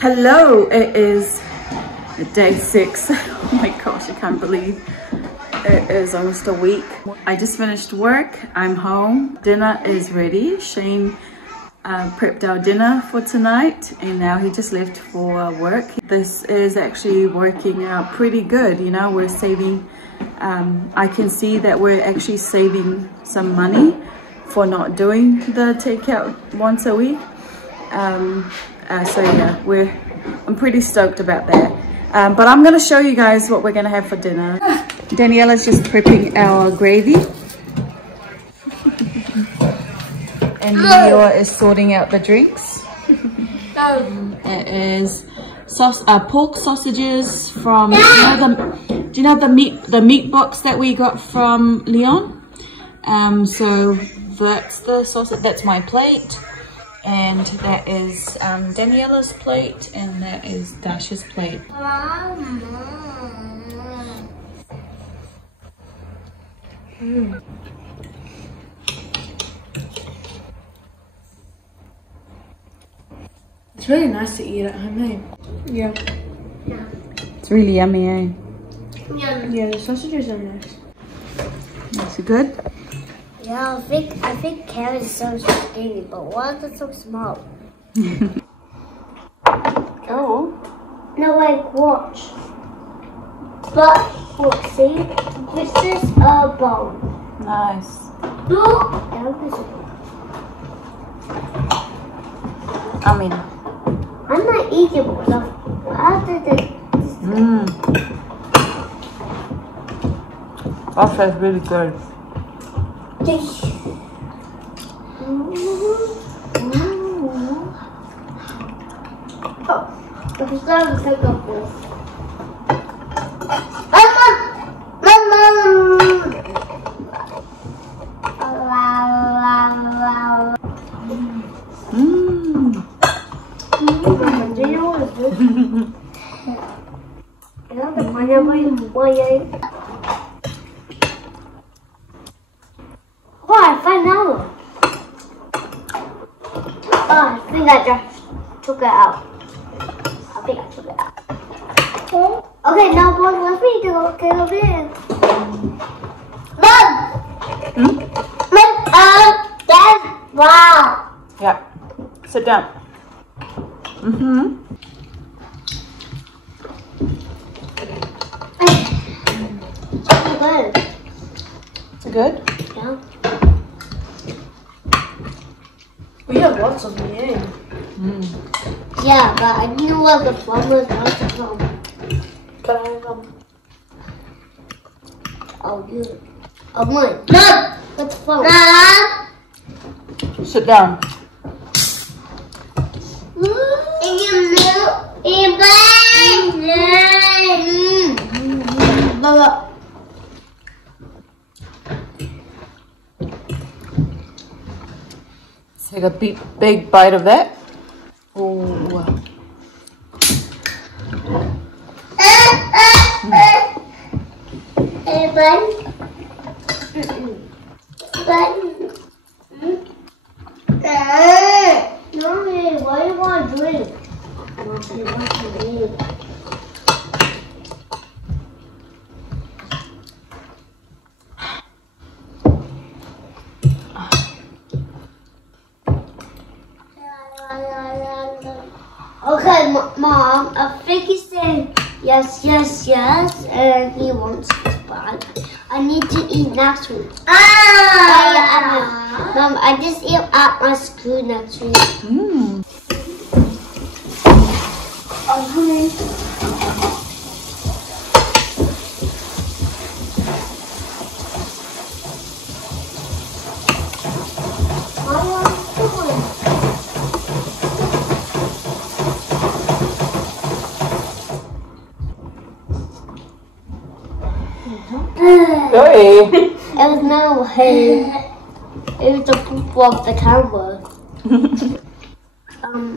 Hello, it is day 6. Oh my gosh, I can't believe it is almost a week. I just finished work. I'm home. Dinner is ready. Shane prepped our dinner for tonight and now he just left for work. This is actually working out pretty good. You know, we're saving, I can see that we're actually saving some money for not doing the takeout once a week. So yeah, I'm pretty stoked about that. But I'm going to show you guys what we're going to have for dinner. Daniela's just prepping our gravy. And Leo is sorting out the drinks. It is pork sausages from, do you know the meat box that we got from Leon? So that's the sausage, that's my plate. And that is Daniela's plate, and that is Dash's plate. It's really nice to eat at home, eh? Yeah. It's really yummy, eh? Yeah, the sausages are nice. Is it good? Yeah, I think carrots are so skinny, but why are they so small? Oh. No, like watch. But look, see, this is a bone. Nice. Look. I mean, I'm not eating because how did it? that tastes really good. Oh, I'm starting to pick up this. Do you know what it is? You know the pineapple? Oh, I found out. Oh, I think I just took it out. I think I took it out. Okay, now boys, let's me to go get over here. Mom! Mom, Dad, wow. Yeah. Sit down. Good. Is it good? Yeah. We have lots of them, yeah. Yeah, but I didn't know what the farmers wanted from. Can I have them? Oh, good. Oh, mine. Mom! What's the phone? Sit down. Take a big bite of that. Oh. Mommy, what do you want to drink? Mommy, what do you need? Okay, Mom, I think he's saying yes, yes, yes, and he wants his bag. I need to eat next week. Mom, I just eat at my school next week. I'm hungry. Hey. It was no hay. It was the poop of the camera.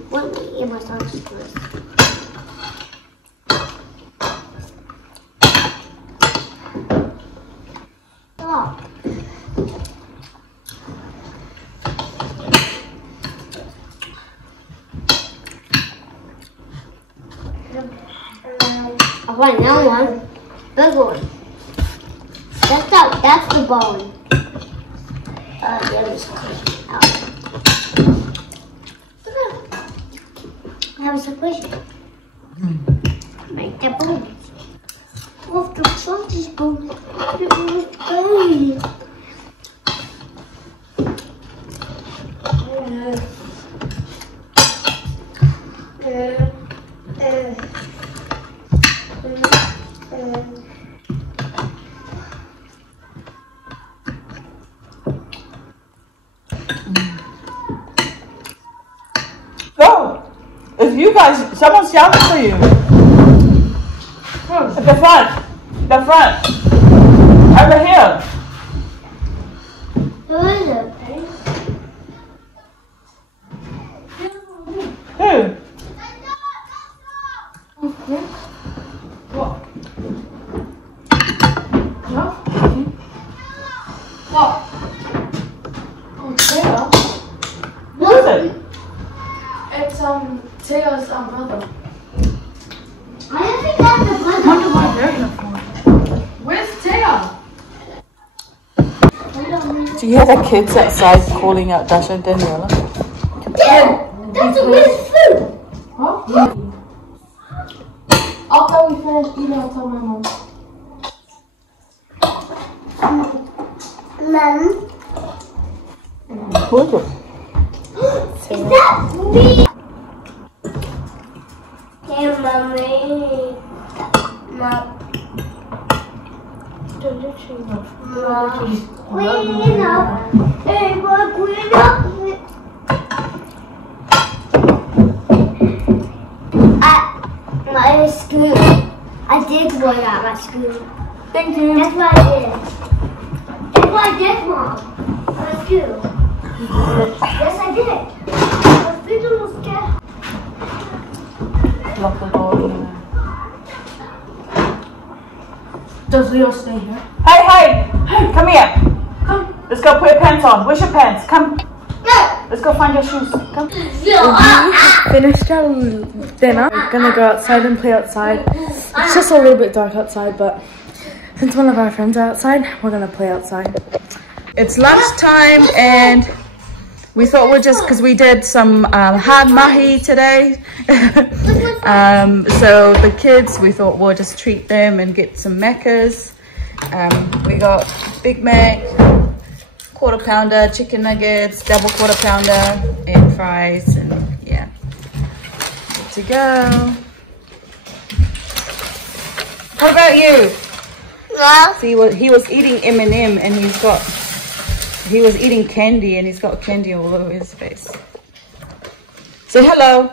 Let me eat my sausage first. Stop. I want another one. Big one. That's the bone. The other's out. Have a squishy. Make that bone. Off the sausage bone. It was bone. Go! If you guys, someone's shouting for you. At the front. The front. Over here. Who is it? Who? What? What? Oh, Taylor. Who is it? It's Taylor's brother. I don't think that's the brother. Where's Taylor? Do you hear the kids outside calling out Dasha and Daniela? Yeah, that's a weird food. Huh? Yeah. After we finish eating, I'll tell my mom. Mom, Who is it? is that me? Hey, mommy. Mom. Clean up. Hey, boy, clean up. My school. I did work at my school. Thank you. That's what I did. That's what I did, Mom. My school. Yes, I did. My finger was scared. Lock the door. Does Leo stay here? Hey, hey! Hey, come here. Come. Let's go put your pants on. Where's your pants? Come. Let's go find your shoes. Come. Finished our dinner. We're gonna go outside and play outside. It's just a little bit dark outside, but since one of our friends are outside, we're gonna play outside. It's lunchtime and we thought we'd just, because we did some hand mahi today. So the kids, we thought we'll just treat them and get some Maccas. We got Big Mac, quarter pounder, chicken nuggets, double quarter pounder, and fries, and yeah, good to go. What about you? Yeah. See, he was eating M&M and he was eating candy and he's got candy all over his face. Say hello.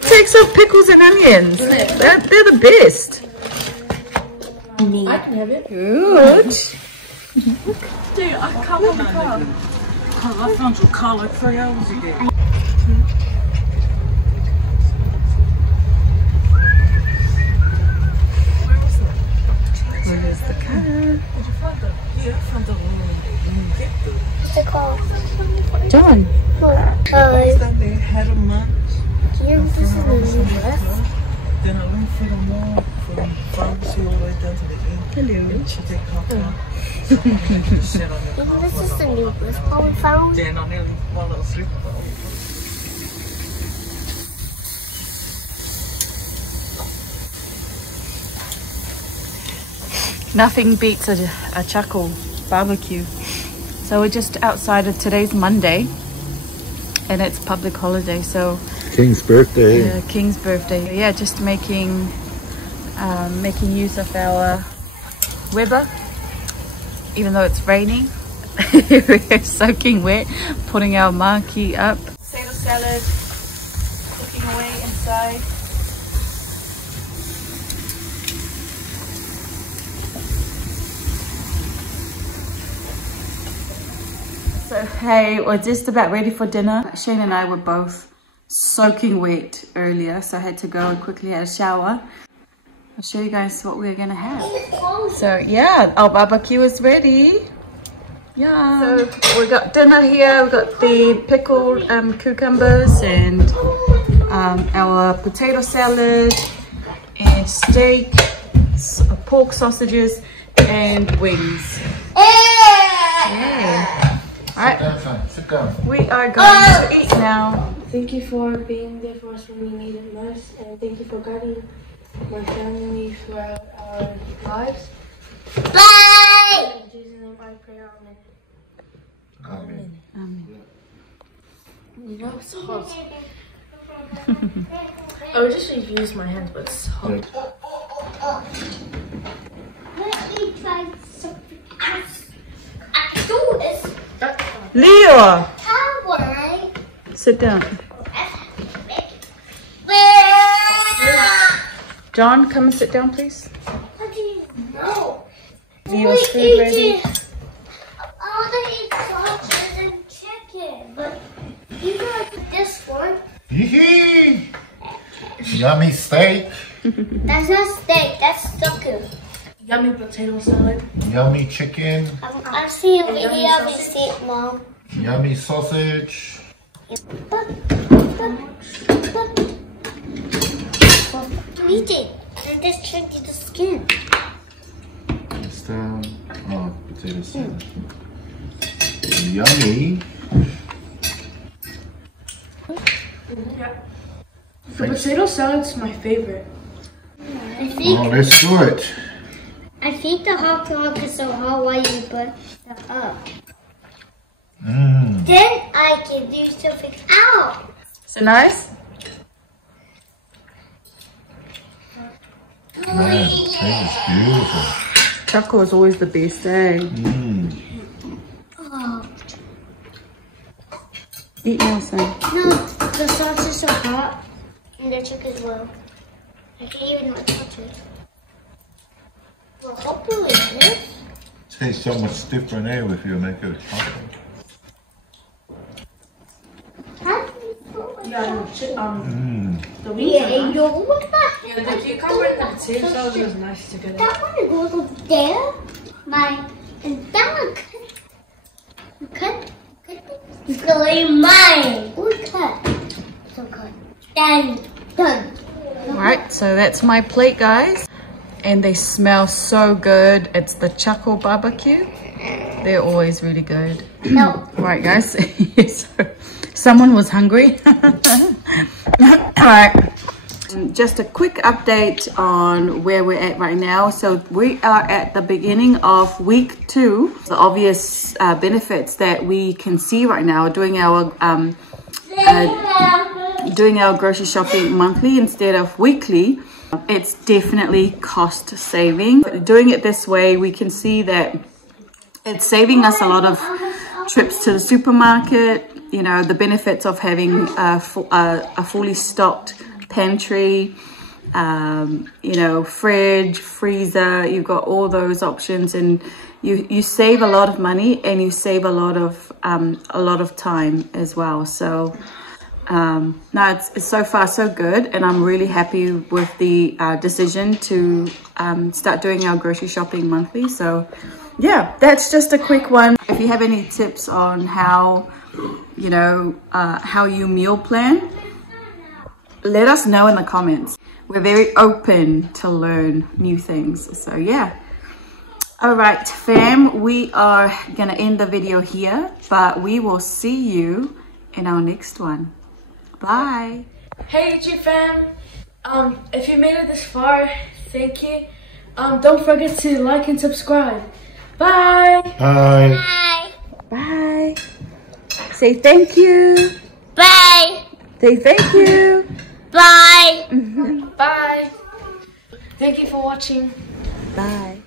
Take some pickles and onions. They're the best. I can have it. Good. Dude, I can't have it. I found your car like 3 hours ago. Where's the car? Did you find it? Yeah, I found the room. What's it called? John. Then they had a lunch. This is the new dress. Then I went for the mall, from pharmacy all the way down to the inn. Hello. And she take half an hour. So I just sat on the This is the new dress we found. Then I nearly fall asleep. Nothing beats a charcoal barbecue. So we're just outside of today's Monday and it's public holiday, so King's birthday. King's birthday. Yeah, just making use of our weather, even though it's raining. We're soaking wet, putting our maki up. Potato salad, cooking away inside. So hey, we're just about ready for dinner. Shane and I were both soaking wet earlier, so I had to go and quickly have a shower. I'll show you guys what we're gonna have. So yeah, our barbecue is ready. Yeah. So we got dinner here. We got the pickled cucumbers and our potato salad and steak, pork sausages and wings. Yeah. Alright. Sit down. We are going to eat now. Thank you for being there for us when we need it most, and thank you for guiding my family throughout our lives. Bye! In Jesus' name I pray, amen. Amen. You know, it's hot. I would just use my hands, but it's hot. Let me try something else. Do this. Leo! How Sit down. John, come and sit down, please. How do you know? Leo's food ready. I want to eat sausages and chicken, but you like this one. Yee-hee. Yummy steak. That's not steak, that's sucker. Yummy potato salad. Yummy chicken. I'm seeing the yummy steak, Mom. Yummy sausage. Eat it and just drink the skin. It's potato salad. Yummy. Yeah. The potato salad's my favorite. I think Let's do it. I think the hot dog is so hot while you put the up. Mmm. Then I can do something out. Is it nice? Man, tastes beautiful. Choco is always the best, eh? Mmm. Oh. Eat now, son. No, the sauce is so hot. And the chicken as well. I can't even touch it. Well, hopefully it Tastes so much different, eh, if you make it hot. Yeah, Mmm. the wings Yeah, are nice. you what the Yeah, the cucumber and the potato salad was nice together. That one goes up there. And that one cut. It's going mine. We cut. So cut. Done. Alright, so that's my plate, guys. And they smell so good. It's the charcoal barbecue. They're always really good. No. Alright, guys. So, someone was hungry. Alright. Just a quick update on where we're at right now. So we are at the beginning of week 2. The obvious benefits that we can see right now doing our grocery shopping monthly instead of weekly. It's definitely cost saving. Doing it this way, we can see that it's saving us a lot of trips to the supermarket. You know, the benefits of having a fully stocked pantry, you know, fridge, freezer. You've got all those options, and you save a lot of money, and you save a lot of time as well. So no, it's so far so good, and I'm really happy with the decision to start doing our grocery shopping monthly. So yeah, that's just a quick one. If you have any tips on how, you know, how you meal plan, let us know in the comments. We're very open to learn new things. So yeah. All right, fam, we are gonna end the video here, but we will see you in our next one. Bye. Hey YouTube fam, if you made it this far, thank you. Don't forget to like and subscribe. Bye. Bye. Bye. Bye. Say thank you. Bye. Say thank you. Bye. Bye. Thank you for watching. Bye.